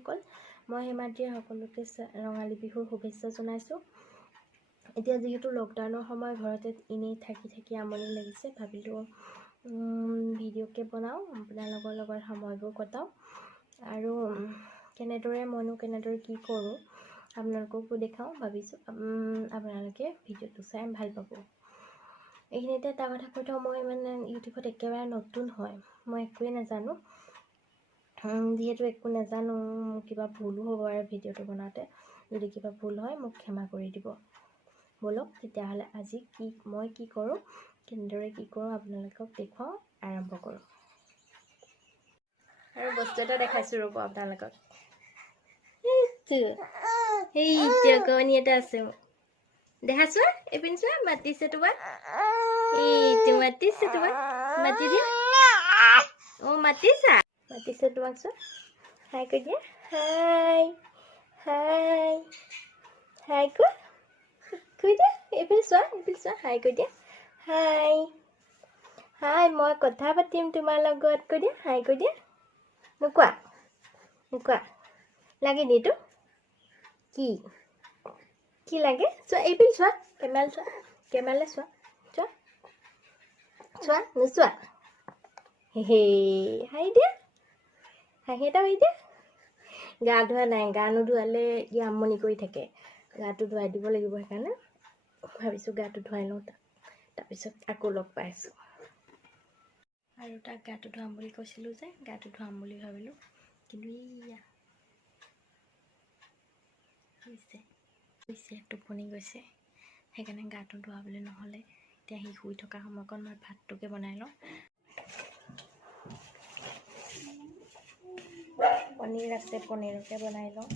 ভাতৃসকল মই হিমাদ্ৰীয়ে সকলোকে ৰঙালী বিহুৰ শুভেচ্ছা জনাইছোঁ। এতিয়া যিহেতু লকডাউনৰ সময় ঘৰতে এনেই থাকি আমনি লাগিছে, ভাবিলোঁ ভিডিঅ'কে বনাওঁ, আপোনালোকৰ লগত সময়বোৰ কটাওঁ আৰু মইনো কেনেদৰে কি কৰোঁ আপোনালোককো দেখাওঁ। ভাবিছোঁ আপোনালোকে ভিডিঅ'টো চাই ভাল পাব। এইখিনিতে এটা কথা কৈ থওঁ, মই ইউটিউবত একেবাৰে নতুন হয়, মই একোৱেই নাজানো। যিহেতু একো নাজানো, কিবা ভুলো হ'ব পাৰে ভিডিঅ'টো বনাওঁতে। যদি কিবা ভুল হয় মোক ক্ষমা কৰি দিব। ব'লক তেতিয়াহ'লে আজি মই কি কৰোঁ, কেনেদৰে কি কৰোঁ আপোনালোকক দেখুৱাওঁ, আৰম্ভ কৰোঁ। আৰু বস্তু এটা দেখাইছোঁ ৰ'ব আপোনালোকক। এইটো কণী এটা আছে মোৰ, দেখাছোঁ। এইপিন চোৱা, মাতিছে তোমাক। এইটো মাতিছে তোমাক, মাতি দিয়া। মাতিছে তোমাক, চোৱা। হাই কৈ দিয়া, হাই হাই হাই কৈ দিয়া। এইপিন চোৱা, হাই কৈ দিয়া, হাই হাই। মই কথা পাতিম তোমাৰ লগত, কৈ দিয়া, হাই কৈ দিয়া। নোকোৱা লাগে নিটো কি লাগে? চোৱা, এইপিন চোৱা, কেমেৰালৈ চোৱা, নোচোৱা। হাঁহি দিয়া, হাঁহি এটা মাৰি দিয়া। গা ধোৱা নাই, গা নোধোৱালে ই আমনি কৰি থাকে। গাটো ধুৱাই দিব লাগিব, সেইকাৰণে ভাবিছোঁ গাটো ধুৱাই লওঁ, তাৰপিছত আকৌ লগ পাই আছোঁ। আৰু তাক গাটো ধুৱাম বুলি কৈছিলোঁ যে, গাটো ধুৱাম বুলি ভাবিলোঁ, কিন্তু হৈছে টোপনি গৈছে, সেইকাৰণে গাটো ধুৱাবলৈ নহ'লে। এতিয়া সি শুই থকা সময়কণ মই ভাতটোকে বনাই লওঁ। পনীৰ আছে, পনীৰকে বনাই লওঁ।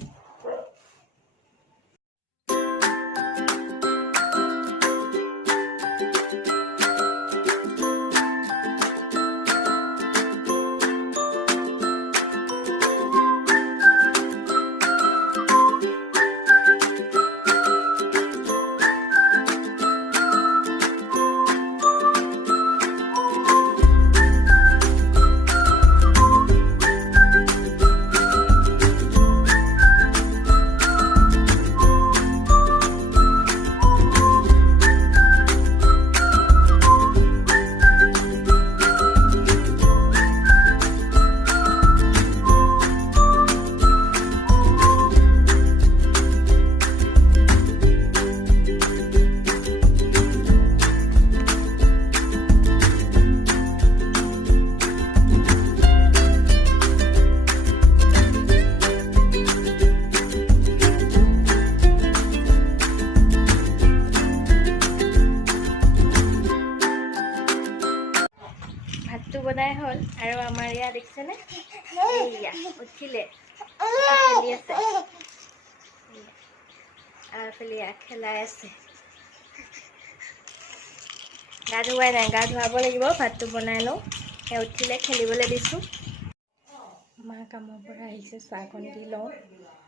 ভাতটো বনাই হ'ল আৰু আমাৰ ইয়াত দেখিছেনে, এইয়া উঠিলে, খেলি আছে, খেলাই আছে। গা ধুৱাই নাই, গা ধুৱাব লাগিব। ভাতটো বনাই লওঁ, উঠিলে, খেলিবলৈ দিছোঁ। মা কামৰ পৰা আহিছে, চাহকণ দি লওঁ,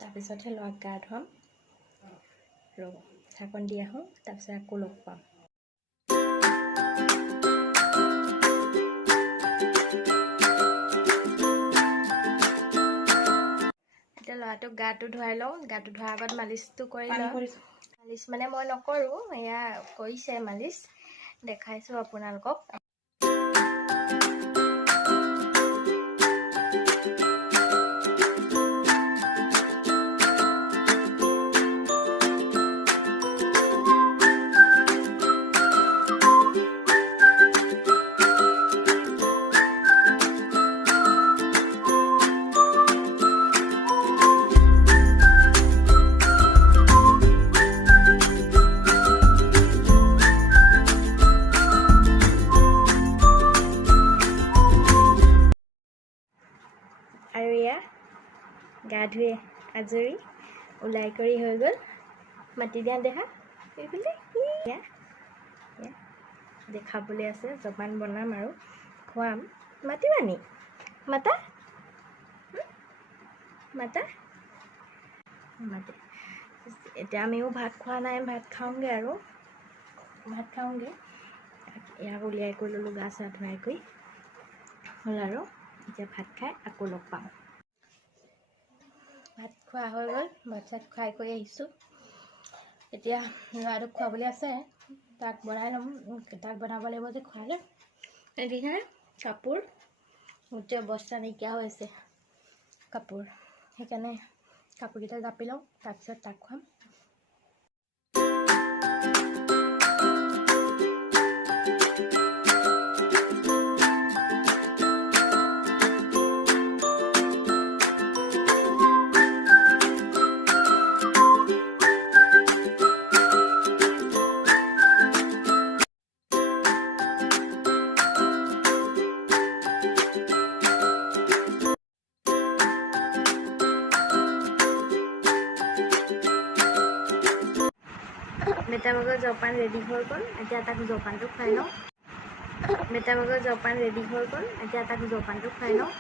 তাৰপিছতহে ল'ৰাক গা ধুৱাম। ৰ'ব, চাহকণ দি আহোঁ, তাৰপিছত আকৌ লগ পাম। এতিয়া ল'ৰাটোক গাটো ধুৱাই লওঁ। গাটো ধোৱাৰ আগত মালিচটো কৰি লওঁ। মালিচ মানে মই নকৰোঁ, এয়া কৰিছে মালিচ, দেখাইছোঁ আপোনালোকক। আৰু এয়া গা ধুৱে আজৰি, ওলাই কৰি হৈ গ'ল। মাতি দিয়া, দেহা এইফালে। দেখাবলৈ আছে, জলপান বনাম আৰু খুৱাম। মাতিবা নি? মাতে। এতিয়া আমিও ভাত খোৱা নাই, ভাত খাওঁগৈ। ইয়াক উলিয়াই কৰি ল'লোঁ, গা চা ধুৱাই কৰি হ'ল আৰু। এতিয়া ভাত খাই আকৌ লগ পাম। ভাত খোৱা হৈ গ'ল, ভাত চাত খুৱাই কৰি আহিছোঁ। এতিয়া ল'ৰাটোক খুৱাবলৈ আছে, তাক বনাই ল'ম, তাক বনাব লাগিব যে খুৱালে। দেখিছেনে কাপোৰ গোটেই অৱস্থা নাইকিয়া হৈ আছে কাপোৰ, সেইকাৰণে কাপোৰকেইটা জাপি লওঁ, তাৰপিছত তাক খুৱাম। বেটামগৰ জলপান ৰেডি হৈ গ'ল, এতিয়া তাক জলপানটো খুৱাই লওঁ। বেটামগৰ জলপান ৰেডি হৈ গ'ল, এতিয়া তাক জলপানটো খুৱাই লওঁ।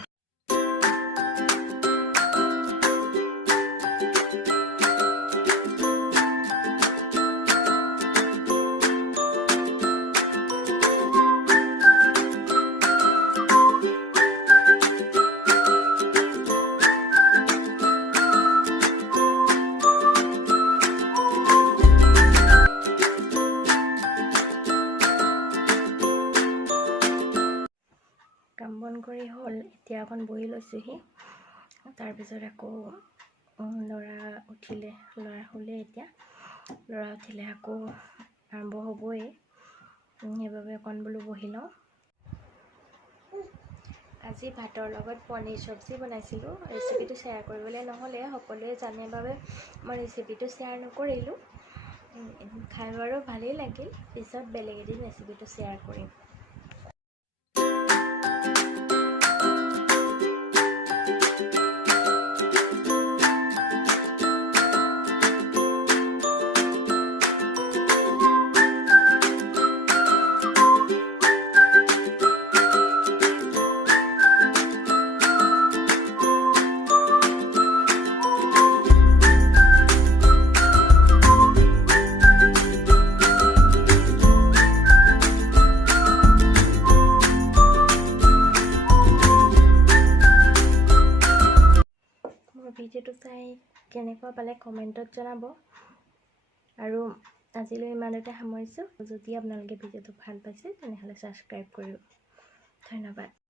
কাম বন কৰি হ'ল, এতিয়া অকণ বহি লৈছোঁহি। তাৰপিছত আকৌ ল'ৰা উঠিলে, ল'ৰা শুলে। এতিয়া ল'ৰা উঠিলে আকৌ আৰম্ভ হ'বই, সেইবাবে অকণ বোলো বহি লওঁ। আজি ভাতৰ লগত পনীৰ চব্জি বনাইছিলোঁ। ৰেচিপিটো শ্বেয়াৰ কৰিবলৈ নহ'লে, সকলোৱে জানে বাবে মই ৰেচিপিটো শ্বেয়াৰ নকৰিলোঁ। খাই বাৰু ভালেই লাগিল, পিছত বেলেগ এদিন ৰেচিপিটো শ্বেয়াৰ কৰিম। ভিডিঅ'টো চাই কেনেকুৱা পালে কমেণ্টত জনাব। আৰু আজিলৈ ইমানতে সামৰিছোঁ। যদি আপোনালোকে ভিডিঅ'টো ভাল পাইছে তেনেহ'লে ছাবস্ক্ৰাইব কৰিব। ধন্যবাদ।